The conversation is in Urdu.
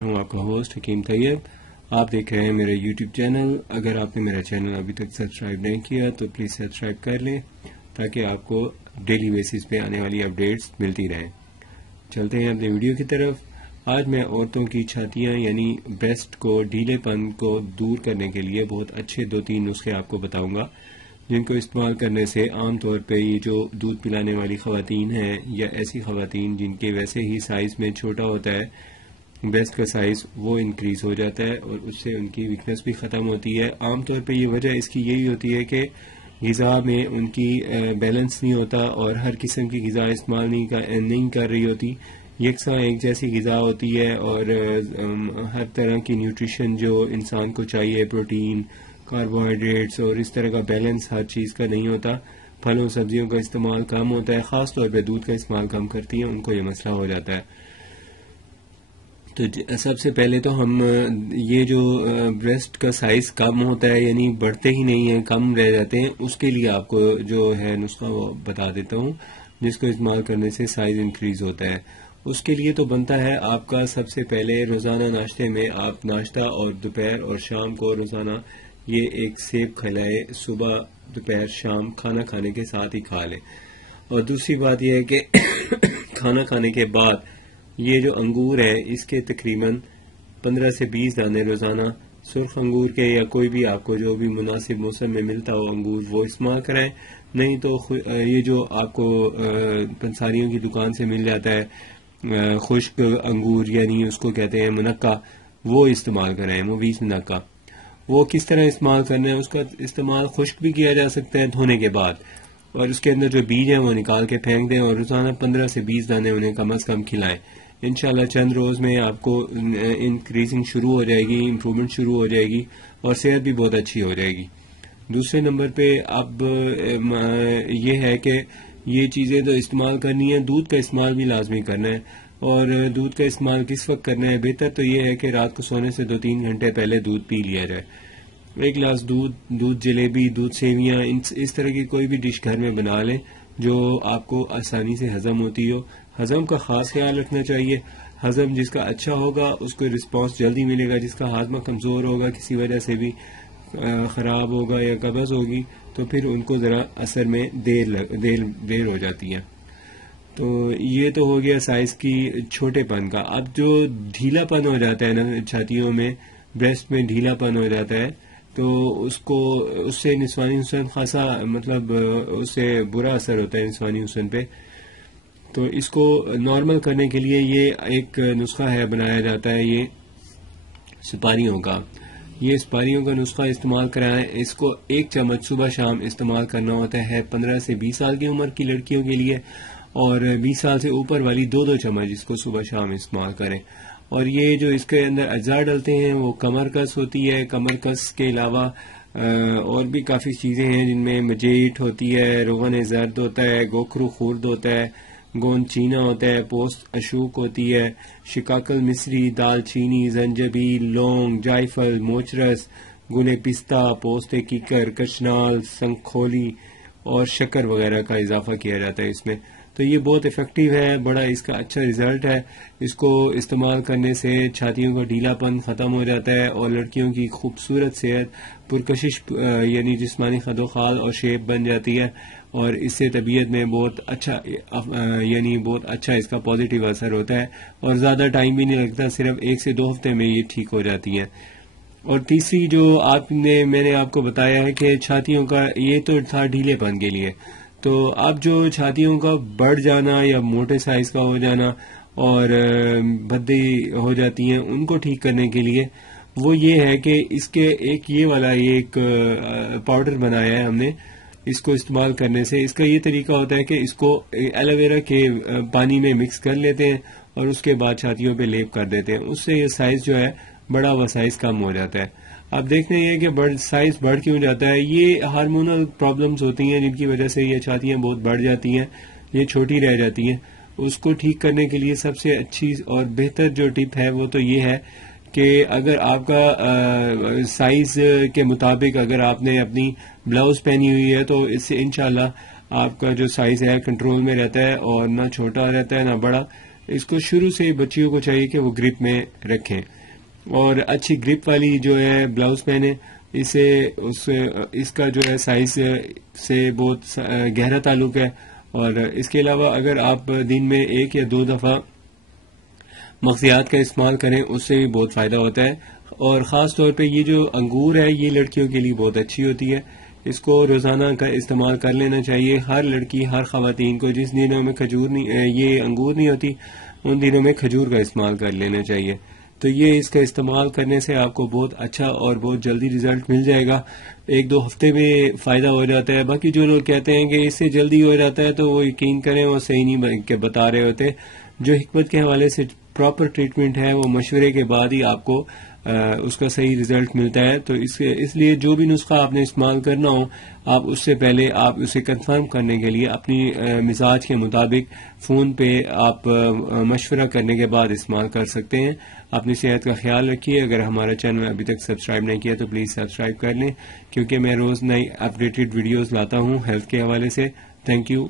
ہوں آپ کا ہوسٹ حکیم طیب. آپ دیکھ رہے ہیں میرا یوٹیوب چینل. اگر آپ نے میرا چینل ابھی تک سبسکرائب نہیں کیا تو پلیز سبسکرائب کر لیں تاکہ آپ کو ڈیلی بیسس پہ آنے والی اپڈیٹس ملتی رہیں. چلتے ہیں اپنے ویڈیو کی طرف. آج میں عورتوں کی چھاتیاں یعنی بریسٹ کو ڈھیلے پن کو دور کرنے کے لیے بہت اچھے 2-3 نسخے آپ کو بتاؤں گا جن کو استعمال کرنے سے عام طور پہ یہ جو دودھ پلانے والی خواتین ہیں یا ایسی خواتین جن کے ویسے ہی سائز میں چھوٹا ہوتا ہے بریسٹ کا سائز وہ انکریز ہو جاتا ہے اور اس سے ان کی ویکنس بھی ختم ہوتی ہے. عام طور پہ یہ وجہ اس کی یہی ہوتی ہے کہ غذا میں ان کی بیلنس نہیں ہوتا اور ہر قسم کی غذا استعمال نہیں کر رہی ہوتی. یکساں ایک جیسی غذا ہوتی ہے اور ہر طرح کی نیوٹریشن جو انسان کو چاہیے پروٹین کاربوہائیڈریٹس اور اس طرح کا بیلنس ہر چیز کا نہیں ہوتا. پھلوں سبزیوں کا استعمال کم ہوتا ہے, خاص طور پہ دودھ کا استعمال کم کرتی ہیں, ان کو یہ مسئلہ ہو جاتا ہے. تو سب سے پہلے تو ہم یہ جو بریسٹ کا سائز کم ہوتا ہے یعنی بڑھتے ہی نہیں ہیں کم رہ جاتے ہیں, اس کے لیے آپ کو جو ہے نسخہ وہ بتا دیتا ہوں جس کو استعمال کرنے سے سائز انکریز ہوتا ہے. اس کے لیے تو بنتا ہے آپ کا سب سے پہلے روزانہ ناشتے میں آپ ناشتہ اور دوپہر اور شام کو روزانہ یہ ایک سیب کھلائے, صبح دوپہر شام کھانا کھانے کے ساتھ ہی کھا لیں. اور دوسری بات یہ ہے کہ کھانا کھانے کے بعد یہ جو انگور ہے اس کے تقریباً 15 سے 20 دانے روزانہ سرخ انگور کے یا کوئی بھی آپ کو جو بھی مناسب موسم میں ملتا ہو انگور وہ استعمال کریں. نہیں تو یہ جو آپ کو پنساریوں کی دکان سے مل جاتا ہے خشک انگور یعنی اس کو کہتے ہیں منقع, وہ استعمال کریں, مویز منقع. وہ کس طرح استعمال کرنا ہے, اس کا استعمال خشک بھی کیا جا سکتا ہے دھونے کے بعد, اور اس کے اندر جو بیج ہیں وہ نکال کے پھینک دیں اور روزانہ 15 سے 20 دانے انہیں کم از کم کھلائیں. انشاءاللہ چند روز میں آپ کو انکریزنگ شروع ہو جائے گی, امپرومنٹ شروع ہو جائے گی اور صحت بھی بہت اچھی ہو جائے گی. دوسرے نمبر پہ اب یہ ہے کہ یہ چیزیں تو استعمال کرنی ہے, دودھ کا استعمال بھی لازمی کرنا ہے. اور دودھ کا استعمال کس وقت کرنا ہے, بہتر تو یہ ہے کہ رات کو سونے سے 2-3 گھنٹے پہلے دودھ پی لیا جائے. 1 گلاس دودھ جلیبی, دودھ سیویاں, اس طرح کی کوئی بھی ڈش گھر میں بنا لیں جو آپ کو آسانی سے ہضم ہوتی ہو. ہضم کا خاص خیال رکھنا چاہیے. ہضم جس کا اچھا ہوگا اس کو رسپانس جلدی ملے گا, جس کا ہاضمہ کمزور ہوگا کسی وجہ سے بھی خراب ہوگا یا قبض ہوگی تو پھر ان کو ذرا اثر میں دیر ہو جاتی ہے. تو یہ تو ہو گیا سائز کی چھوٹے پن کا. اب جو ڈھیلا پن ہو جاتا ہے نا چھاتیوں میں, بریسٹ میں ڈھیلا پن ہو جاتا ہے تو اس سے نسوانی حسن خاصا مطلب اس سے برا اثر ہوتا ہے نسوانی حسن پہ. تو اس کو نارمل کرنے کے لیے یہ ایک نسخہ ہے بنایا جاتا ہے یہ سپاریوں کا. یہ سپاریوں کا نسخہ استعمال کرائیں. اس کو 1 چمچ صبح شام استعمال کرنا ہوتا ہے 15 سے 20 سال کی عمر کی لڑکیوں کے لیے, اور 20 سال سے اوپر والی 2 چمچ اس کو صبح شام استعمال کریں. اور یہ جو اس کے اندر اجزاء ڈلتے ہیں وہ کمر کس ہوتی ہے. کمر کس کے علاوہ اور بھی کافی چیزیں ہیں جن میں مجیٹ ہوتی ہے, روغن زرد ہوتا ہے, گوکھرو خورد ہوتا ہے, گوند چینا ہوتا ہے, پوست اشوک ہوتی ہے, شکاکل مصری, دال چینی, زنجبیل, لونگ, جائفل, موچرس, گل پستہ, پوست کیکر, کچنال, سنکھولی اور شکر وغیرہ کا اضافہ کیا جاتا ہے اس میں. تو یہ بہت افیکٹو ہے, بڑا اس کا اچھا رزلٹ ہے. اس کو استعمال کرنے سے چھاتیوں کا ڈھیلا پن ختم ہو جاتا ہے اور لڑکیوں کی خوبصورت صحت, پرکشش یعنی جسمانی خد و خال اور شیپ بن جاتی ہے, اور اس سے طبیعت میں بہت اچھا اس کا پازیٹیو اثر ہوتا ہے اور زیادہ ٹائم بھی نہیں لگتا, صرف 1 سے 2 ہفتے میں یہ ٹھیک ہو جاتی ہیں. اور تیسری جو میں نے آپ کو بتایا ہے کہ چھاتیوں کا یہ تو تھا ڈھیلے پن کے لیے. تو اب جو چھاتیوں کا بڑھ جانا یا موٹے سائز کا ہو جانا اور بھدی ہو جاتی ہیں ان کو ٹھیک کرنے کے لیے وہ یہ ہے کہ اس کے ایک پاؤڈر بنایا ہے ہم نے. اس کو استعمال کرنے سے اس کا یہ طریقہ ہوتا ہے کہ اس کو ایلو ویرا کے پانی میں مکس کر لیتے ہیں اور اس کے بعد چھاتیوں پہ لیپ کر دیتے ہیں. اس سے یہ سائز جو ہے بڑا ہوا سائز کم ہو جاتا ہے. اب دیکھنا یہ کہ سائز بڑھ کیوں جاتا ہے, یہ ہارمونل پرابلمز ہوتی ہیں جن کی وجہ سے یہ چھاتیاں بہت بڑھ جاتی ہیں, یہ چھوٹی رہ جاتی ہیں. اس کو ٹھیک کرنے کے لیے سب سے اچھی اور بہتر جو ٹپ ہے وہ تو یہ ہے کہ اگر آپ کا سائز کے مطابق اگر آپ نے اپنی بلاؤز پہنی ہوئی ہے تو اس سے انشاءاللہ آپ کا جو سائز ہے کنٹرول میں رہتا ہے اور نہ چھوٹا رہتا ہے نہ بڑا. اس کو شروع سے بچیوں کو چاہیے کہ وہ گرپ میں رکھیں، اور اچھی گرپ والی جو ہے بلاؤز پہنے. اس کا جو ہے سائز سے بہت گہرا تعلق ہے. اور اس کے علاوہ اگر آپ دن میں 1 یا 2 دفعہ مغزیات کا استعمال کریں اس سے بھی بہت فائدہ ہوتا ہے. اور خاص طور پہ یہ جو انگور ہے یہ لڑکیوں کے لیے بہت اچھی ہوتی ہے، اس کو روزانہ کا استعمال کر لینا چاہیے. ہر لڑکی، ہر خواتین کو جس دنوں میں یہ انگور نہیں ہوتی ان دنوں میں کھجور کا استعمال کر لینا چاہیے. تو یہ اس کا استعمال کرنے سے آپ کو بہت اچھا اور بہت جلدی رزلٹ مل جائے گا. 1-2 ہفتے میں فائدہ ہو جاتا ہے. باقی جو لوگ کہتے ہیں کہ اس سے جلدی ہو جاتا ہے تو وہ یقین کریں، وہ صحیح نہیں بتا رہے ہوتے. جو حکمت کے حوالے سے پراپر ٹریٹمنٹ ہے وہ مشورے کے بعد ہی آپ کو اس کا صحیح رزلٹ ملتا ہے. تو اس لیے جو بھی نسخہ آپ نے استعمال کرنا ہو آپ اس سے پہلے آپ اسے کنفرم کرنے کے لیے اپنی مزاج کے مطابق فون پہ آپ مشورہ کرنے کے بعد استعمال کر سکتے ہیں. اپنی صحت کا خیال رکھیے. اگر ہمارا چینل ابھی تک سبسکرائب نہیں کیا تو پلیز سبسکرائب کر لیں، کیونکہ میں روز نئی اپڈیٹڈ ویڈیوز لاتا ہوں ہیلتھ کے حوالے سے. Thank you.